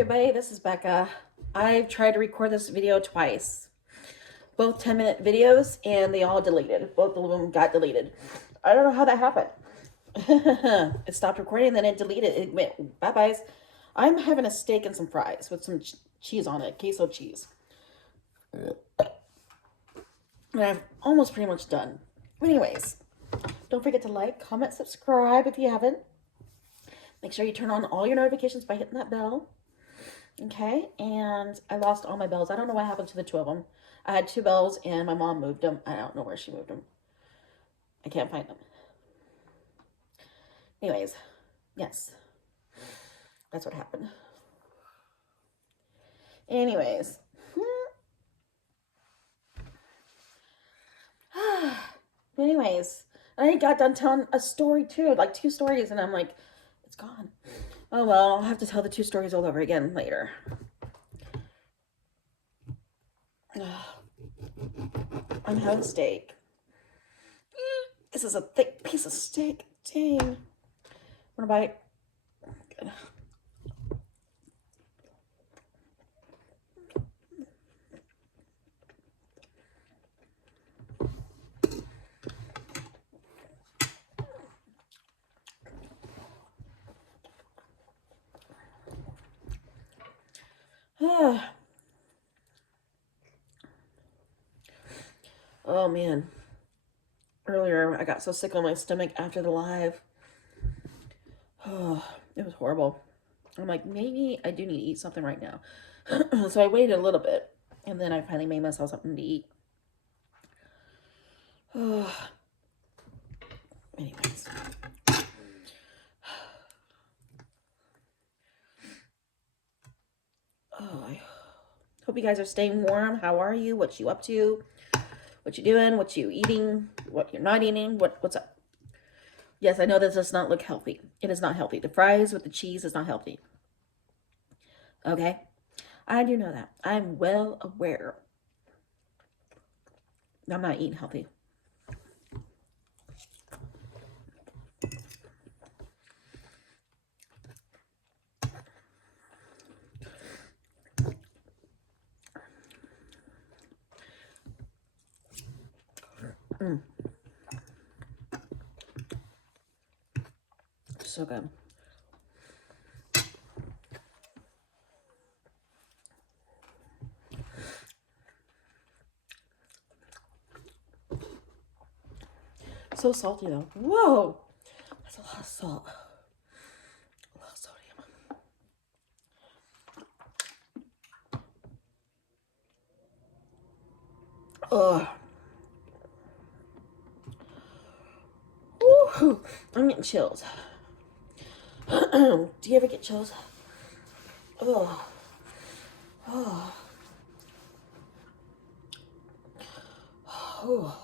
everybody, this is Becca. I've tried to record this video twice. Both 10-minute videos, and they all deleted. Both of them got deleted. I don't know how that happened. It stopped recording, then it deleted. It went, bye-byes. I'm having a steak and some fries with some cheese on it, queso cheese. And I've almost pretty much done. Anyways, don't forget to like, comment, subscribe if you haven't. Make sure you turn on all your notifications by hitting that bell. Okay, and I lost all my bells. I don't know what happened to the two of them. I had two bells and my mom moved them. I don't know where she moved them. I can't find them. Anyways, yes. That's what happened. Anyways. Anyways, I got done telling a story too, like 2 stories, and I'm like, it's gone. Oh well, I'll have to tell the 2 stories all over again later. I'm having steak. This is a thick piece of steak. Dang. Wanna bite? Good. Oh man. Earlier, I got so sick on my stomach after the live. Oh, it was horrible. I'm like, maybe I do need to eat something right now. So I waited a little bit, and then I finally made myself something to eat. Oh. Anyways. Oh, I hope you guys are staying warm. How are you? What you up to? What you doing? What you eating? What you're not eating? What's up? Yes, I know this does not look healthy. It is not healthy. The fries with the cheese is not healthy. Okay? I do know that. I'm well aware. I'm not eating healthy. So good. So salty though. Whoa! That's a lot of salt. A lot of sodium. Ugh. Woo! I'm getting chills. Do you ever get chills? Oh. Oh. Oh.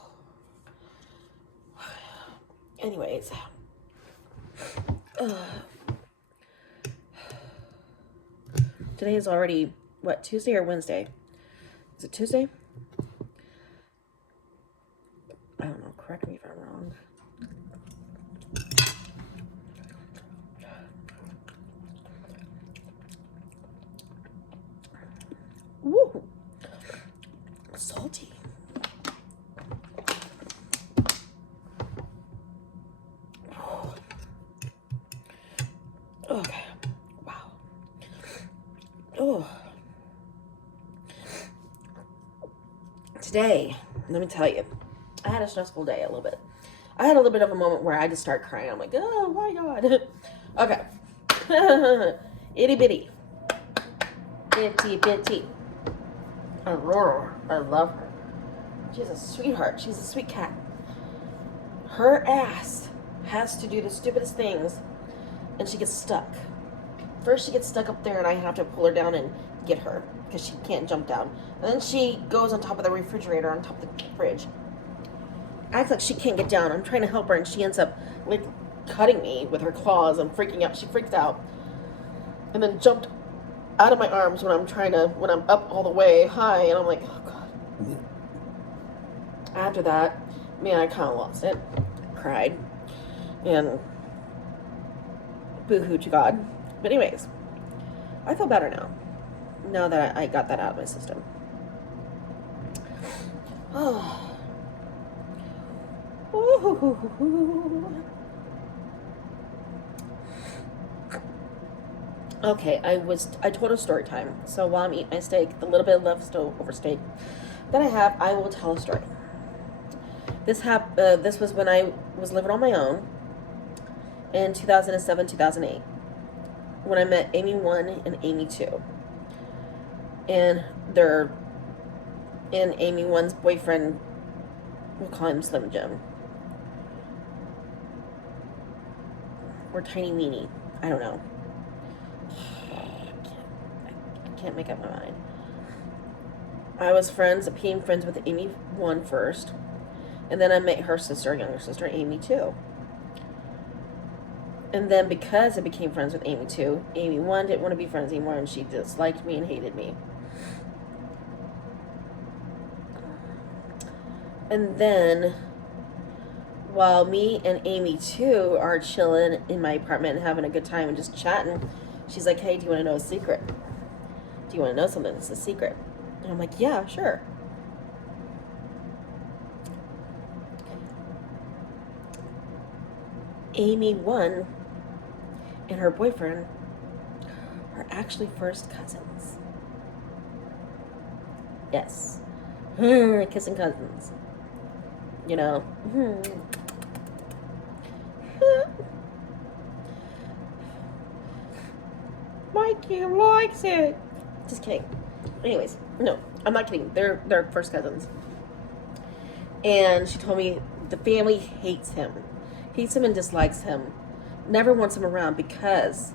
Anyways. Today is already, what, Tuesday or Wednesday? Is it Tuesday? I don't know. Correct me if I'm wrong. Woo! Salty. Okay. Wow. Oh. Today, let me tell you, I had a stressful day a little bit. I had a little bit of a moment where I just started crying. I'm like, oh my God. Okay. Itty bitty. Itty bitty. Aurora. I love her. She's a sweetheart. She's a sweet cat. Her ass has to do the stupidest things, and she gets stuck. First, she gets stuck up there, and I have to pull her down and get her because she can't jump down. And then she goes on top of the refrigerator, on top of the fridge. Acts like she can't get down. I'm trying to help her, and she ends up like cutting me with her claws. I'm freaking out. She freaked out, and then jumped out of my arms when I'm up all the way high, and I'm like, oh God. After that, man, I kind of lost it. Cried. And boo-hoo to God. But anyways, I feel better now. Now that I got that out of my system. Oh. Okay, I told a story time. So while I'm eating my steak, the little bit of leftover steak that I have, I will tell a story. This was when I was living on my own in 2007, 2008, when I met Amy 1 and Amy 2. And Amy 1's boyfriend, we'll call him Slim Jim. Or Tiny Weenie. I don't know. I can't make up my mind. I became friends with Amy 1 first. And then I met her younger sister, Amy 2. And then because I became friends with Amy 2, Amy 1 didn't want to be friends anymore, and she disliked me and hated me. And then, while me and Amy 2 are chilling in my apartment and having a good time and just chatting, she's like, hey, do you want to know a secret? Do you want to know something that's a secret? And I'm like, yeah, sure. Amy 1 and her boyfriend are actually first cousins. Yes. Kissing cousins. You know. Mikey likes it. Just kidding. Anyways, no, I'm not kidding. They're first cousins. And she told me the family hates him and dislikes him, never wants him around because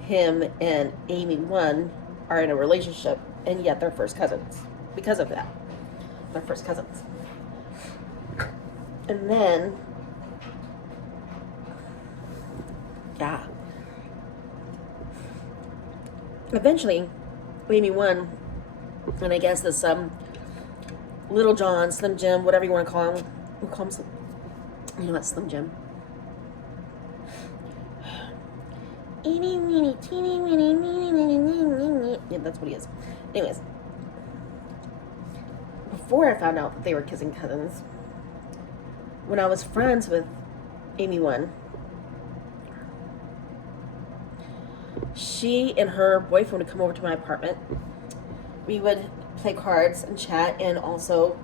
him and Amy 1 are in a relationship, and yet they're first cousins. Because of that, they're first cousins. And then, yeah, eventually, Amy 1, and I guess this Little John, Slim Jim, whatever you want to call him, we'll call him you know what, Slim Jim. Eeny, meeny, teeny, weeny, meeny, meeny, meeny, meeny. Yeah, that's what he is. Anyways, before I found out that they were kissing cousins, when I was friends with Amy 1, she and her boyfriend would come over to my apartment. We would play cards and chat and also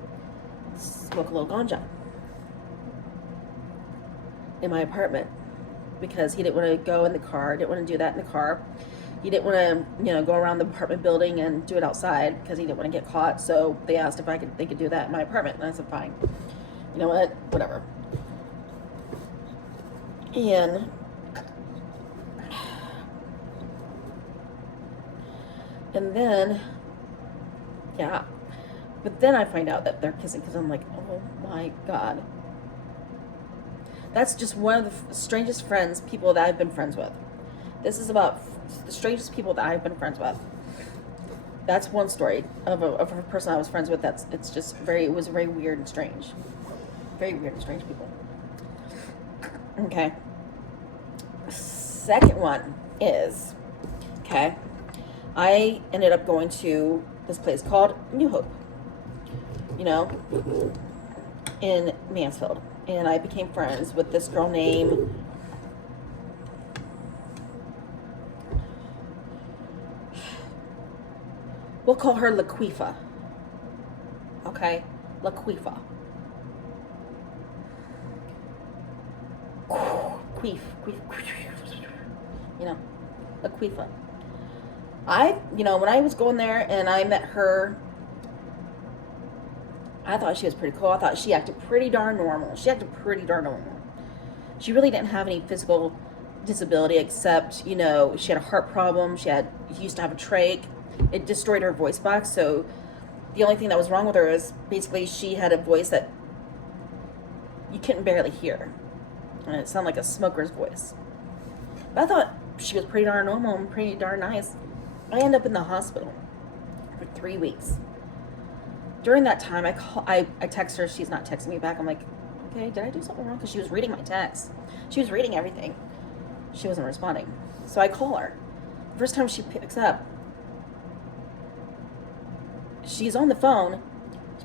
smoke a little ganja in my apartment because he didn't want to go in the car, didn't want to do that in the car. He didn't want to, go around the apartment building and do it outside because he didn't want to get caught. So they asked if they could do that in my apartment, and I said fine. You know what? Whatever. And then, yeah. But then I find out that they're kissing because I'm like, oh my God. That's just one of the strangest people that I've been friends with. This is about the strangest people that I've been friends with. That's one story of a person I was friends with. It was very weird and strange. Very weird and strange people. Okay. Second one is, okay, I ended up going to this place called New Hope, in Mansfield. And I became friends with this girl named we'll call her Laquifa. Okay? Laquifa. Queef. Laquifa. When I was going there and I met her, I thought she was pretty cool. I thought she acted pretty darn normal. She really didn't have any physical disability except, she had a heart problem. She used to have a trach. It destroyed her voice box. So the only thing that was wrong with her is basically she had a voice that you couldn't barely hear. And it sounded like a smoker's voice. But I thought she was pretty darn normal and pretty darn nice. I ended up in the hospital for 3 weeks. During that time, I text her. She's not texting me back. I'm like, okay, did I do something wrong? Because she was reading my text. She was reading everything. She wasn't responding. So I call her. First time she picks up, she's on the phone,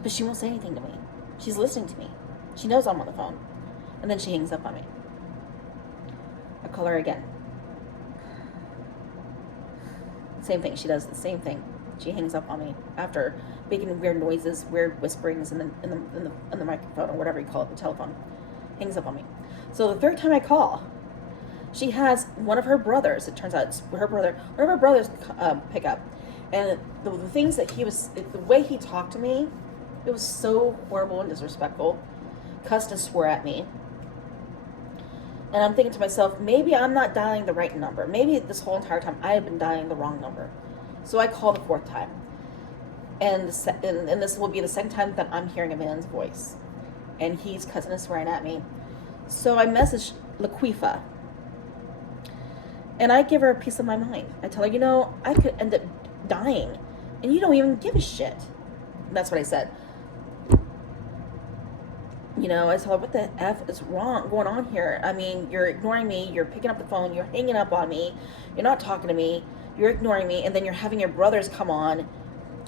but she won't say anything to me. She's listening to me. She knows I'm on the phone. And then she hangs up on me. I call her again. Same thing. She does the same thing. She hangs up on me after making weird noises, weird whisperings in the microphone or whatever you call it, the telephone. Hangs up on me. So the third time I call, she has one of her brothers. It turns out it's her brother. One of her brothers pick up, and the things that the way he talked to me, it was so horrible and disrespectful. Cussed and swore at me. And I'm thinking to myself, maybe I'm not dialing the right number. Maybe this whole entire time I have been dialing the wrong number. So I call the fourth time. And this will be the second time that I'm hearing a man's voice. And he's cussing and swearing at me. So I message Laquifa. And I give her a piece of my mind. I tell her, I could end up dying. And you don't even give a shit. And that's what I said. I tell her, what the F is going on here? I mean, you're ignoring me, you're picking up the phone, you're hanging up on me, you're not talking to me, you're ignoring me, and then you're having your brothers come on,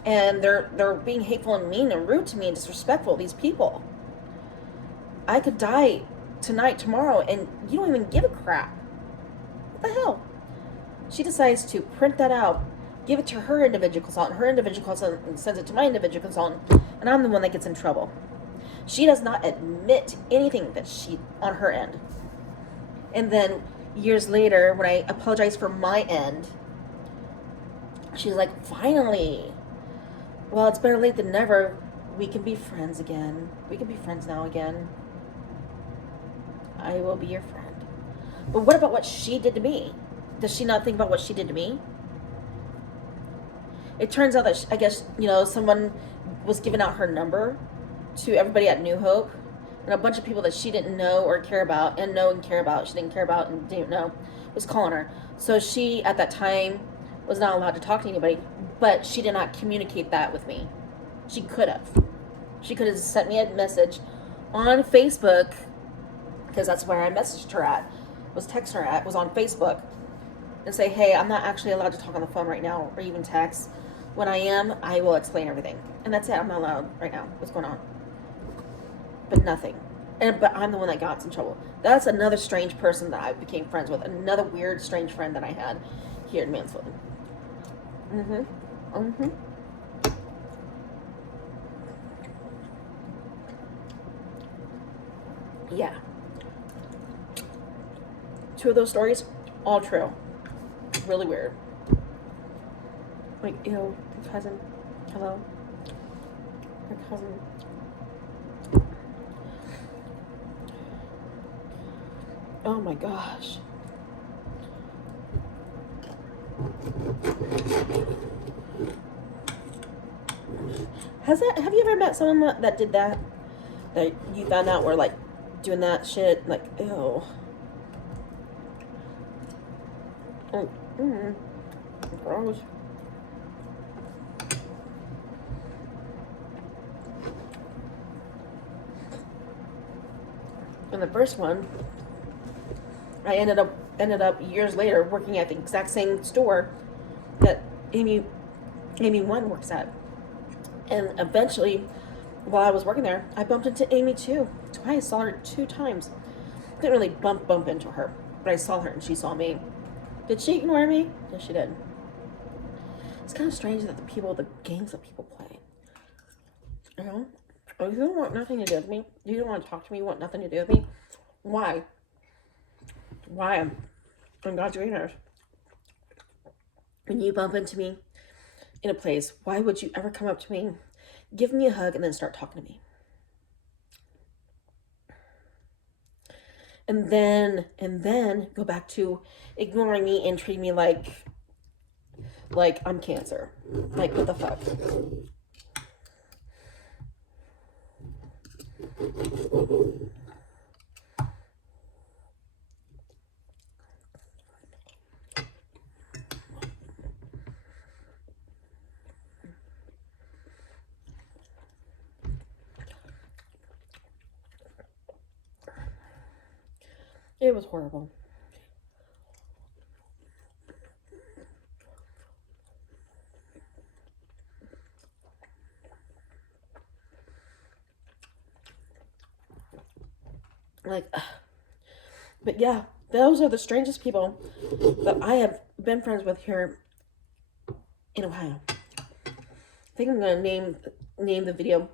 and they're being hateful and mean and rude to me and disrespectful, these people. I could die tonight, tomorrow, and you don't even give a crap. What the hell? She decides to print that out, give it to her individual consultant, sends it to my individual consultant, and I'm the one that gets in trouble. She does not admit anything that she on her end. And then years later, when I apologize for my end, she's like, finally. Well, it's better late than never. We can be friends again. We can be friends now again. I will be your friend. But what about what she did to me? Does she not think about what she did to me? It turns out that, I guess, someone was giving out her number to everybody at New Hope, and a bunch of people that she didn't know or care about, and know and care about, she didn't care about and didn't know, was calling her. So she, at that time, was not allowed to talk to anybody, but she did not communicate that with me. She could have. She could have sent me a message on Facebook, because that's where I messaged her at, was texting her at, was on Facebook, and say, hey, I'm not actually allowed to talk on the phone right now, or even text. When I am, I will explain everything. And that's it, I'm not allowed right now. What's going on? But nothing. But I'm the one that got in trouble. That's another strange person that I became friends with. Another weird, strange friend that I had here in Mansfield. Yeah. 2 of those stories, all true. Really weird. Like, ew, your cousin. Hello? Your cousin. Oh my gosh. Have you ever met someone that did that? That you found out were like doing that shit? Like, ew. Gross. And the first one, I ended up years later working at the exact same store that Amy One works at. And eventually, while I was working there, I bumped into Amy too. Twice, saw her 2 times. Didn't really bump into her, but I saw her and she saw me. Did she ignore me? Yes, she did. It's kind of strange that the games that people play, if you don't want nothing to do with me, you don't want to talk to me, you want nothing to do with me, why? Why? In God's green earth. When you bump into me in a place, why would you ever come up to me, give me a hug, and then start talking to me? And then go back to ignoring me and treating me like I'm cancer. Like, what the fuck? It was horrible. Like, but yeah, those are the strangest people that I have been friends with here in Ohio. I think I'm gonna name the video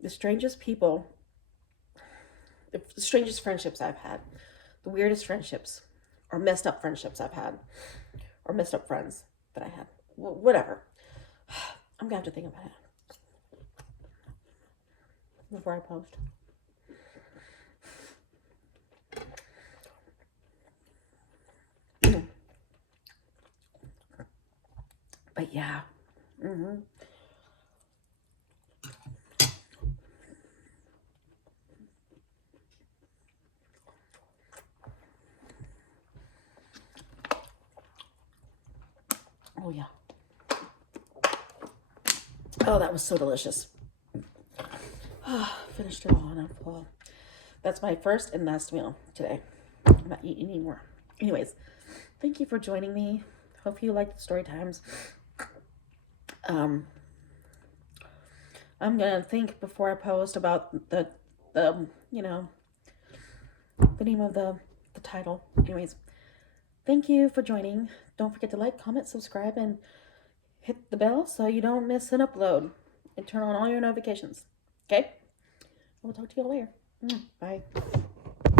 "The Strangest People," the strangest friendships I've had, the weirdest friendships, or messed up friendships I've had, or messed up friends that I had. Whatever. I'm gonna have to think about it before I post. But yeah. Mm-hmm. Oh yeah. Oh, that was so delicious. Finished it all and I'm full. That's my first and last meal today. I'm not eating anymore. Anyways, thank you for joining me. Hope you liked the story times. Um, I'm gonna think before I post about the the name of the title. Anyways, thank you for joining. Don't forget to like, comment, subscribe, and hit the bell so you don't miss an upload. And turn on all your notifications. Okay? I will talk to you all later. Bye.